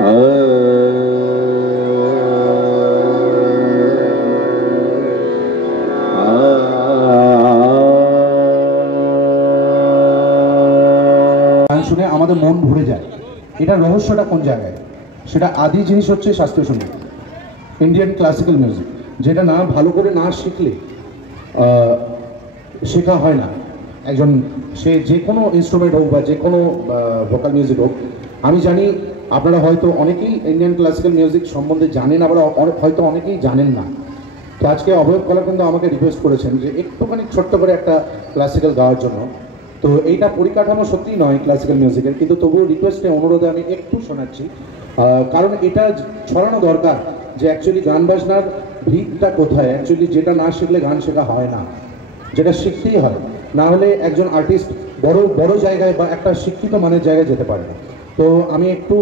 শুনে আমাদের মন ভরে যায়। এটা রহস্যটা কোন জায়গায়? সেটা আদি জিনিস হচ্ছে শাস্ত্রীয় সঙ্গীত, ইন্ডিয়ান ক্লাসিক্যাল মিউজিক, যেটা না ভালো করে না শিখলে শেখা হয় না। একজন সে যে কোনো ইনস্ট্রুমেন্ট হোক বা যে কোনো ভোকাল মিউজিক হোক। আমি জানি আপনারা হয়তো অনেকেই ইন্ডিয়ান ক্লাসিক্যাল মিউজিক সম্বন্ধে জানেন, আবার হয়তো অনেকেই জানেন না। তো আজকে অভয় কলা কিন্তু আমাকে রিকোয়েস্ট করেছেন যে একটুখানি ছোট্ট করে একটা ক্লাসিক্যাল গাওয়ার জন্য। তো এইটা পরিকাঠামো সত্যিই নয় ক্লাসিক্যাল মিউজিকের, কিন্তু তবুও রিকোয়েস্টে অনুরোধে আমি একটু শোনাচ্ছি, কারণ এটা ছড়ানো দরকার যে অ্যাকচুয়ালি গান বাজনার ভিতটা কোথায়। অ্যাকচুয়ালি যেটা না শিখলে গান শেখা হয় না, যেটা শিখতেই হয়, না হলে একজন আর্টিস্ট বড় বড় জায়গায় বা একটা শিক্ষিত মানের জায়গায় যেতে পারে না। তো আমি একটু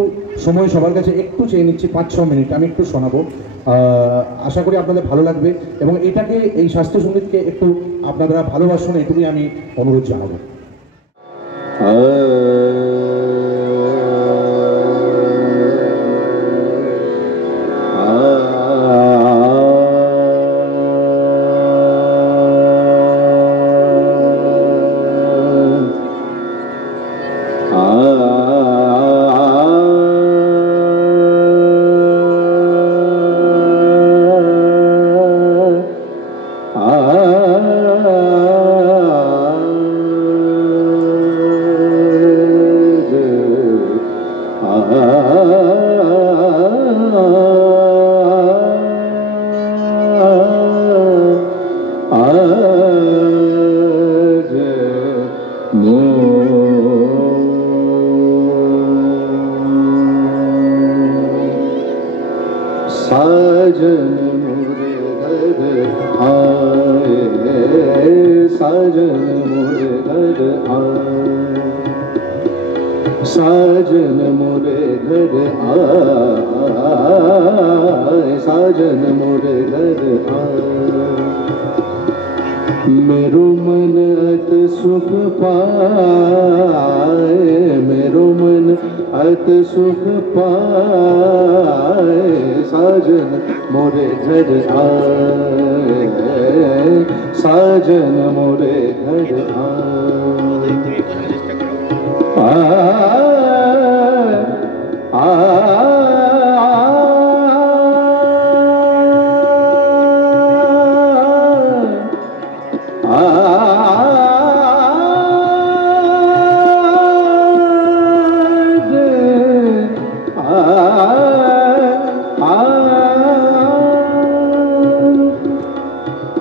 সময় সবার কাছে একটু চেয়ে নিচ্ছি, 5-6 মিনিট আমি একটু শোনাবো। আশা করি আপনাদের ভালো লাগবে এবং এটাকে, এই শাস্ত্রীয় সঙ্গীতকে একটু আপনারা ভালোবাসুন, এটুকুই আমি অনুরোধ জানাবো। साजन मोरे घर आए, साजन मोरे घर आए, साजन मोरे घर आए, साजन मोरे घर आए। मेरो मन अत सुख पाए, मेरो मन अत सुख पाए, साजन मोरे घर आए, साजन मोरे घर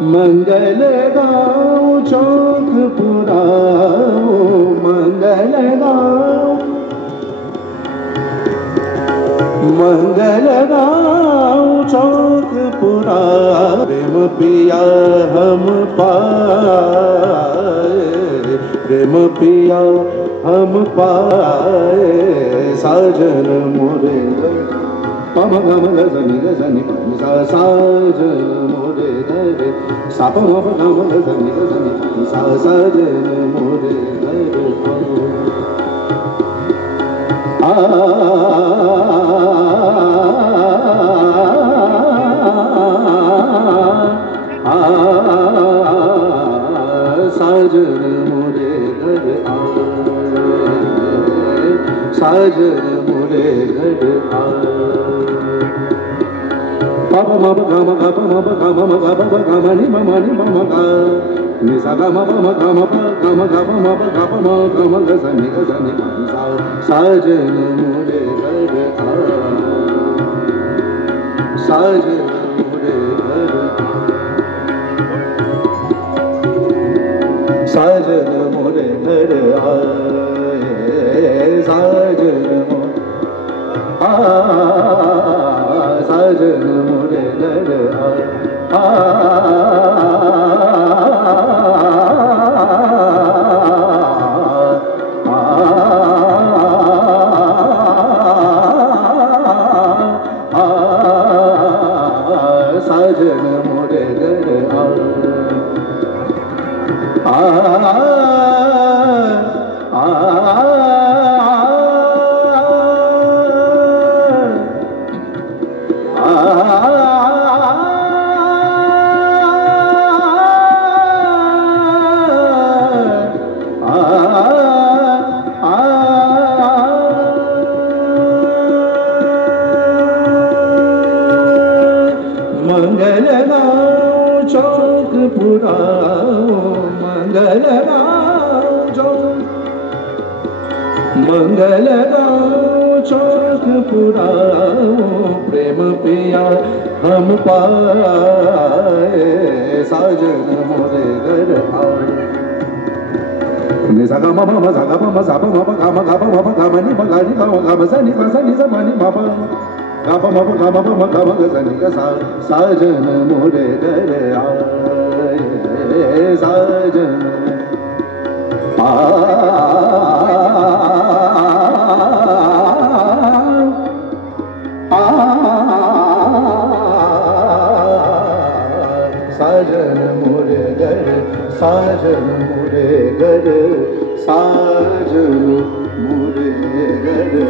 मंगल गाँव चौक पुराओ, मंगल गाँव, मंगल गाँव चौक पुराओ। प्रेम पिया हम पाए, प्रेम पिया हम पाए, साजन मोरे पम गम गजनी गजनी सा, साजन मोरे घर सा, पम गम गजनी गजनी सा, साजन मोरे घर आ, साजन मोरे घर आए, साजन मोरे घर आए। Papa mama gama gama mama gama mama gama gama ni mama ga ni sa gama mama gama gama gama mama gama mama gama gazani gazani sa, sajan more घर आ, sajan more घर, साजन मोरे घर आए, साजन साजन मोरे घर साजन मोरे घर पुराओ मंगल गाओ जो मंगल गाओ चौक पुराओ प्रेम पिया हम पाए साजन मोरे घर आए निसा गा मा मा सा गा मा सा मा गा मा गा मा नि मा गा नि गा मा सा नि मा नि मा पा गा मा गा मा सा नि गा सा साजन मोरे घर आए साजन आ साजन मोरे घर साजन मोरे घर साजन मोरे घर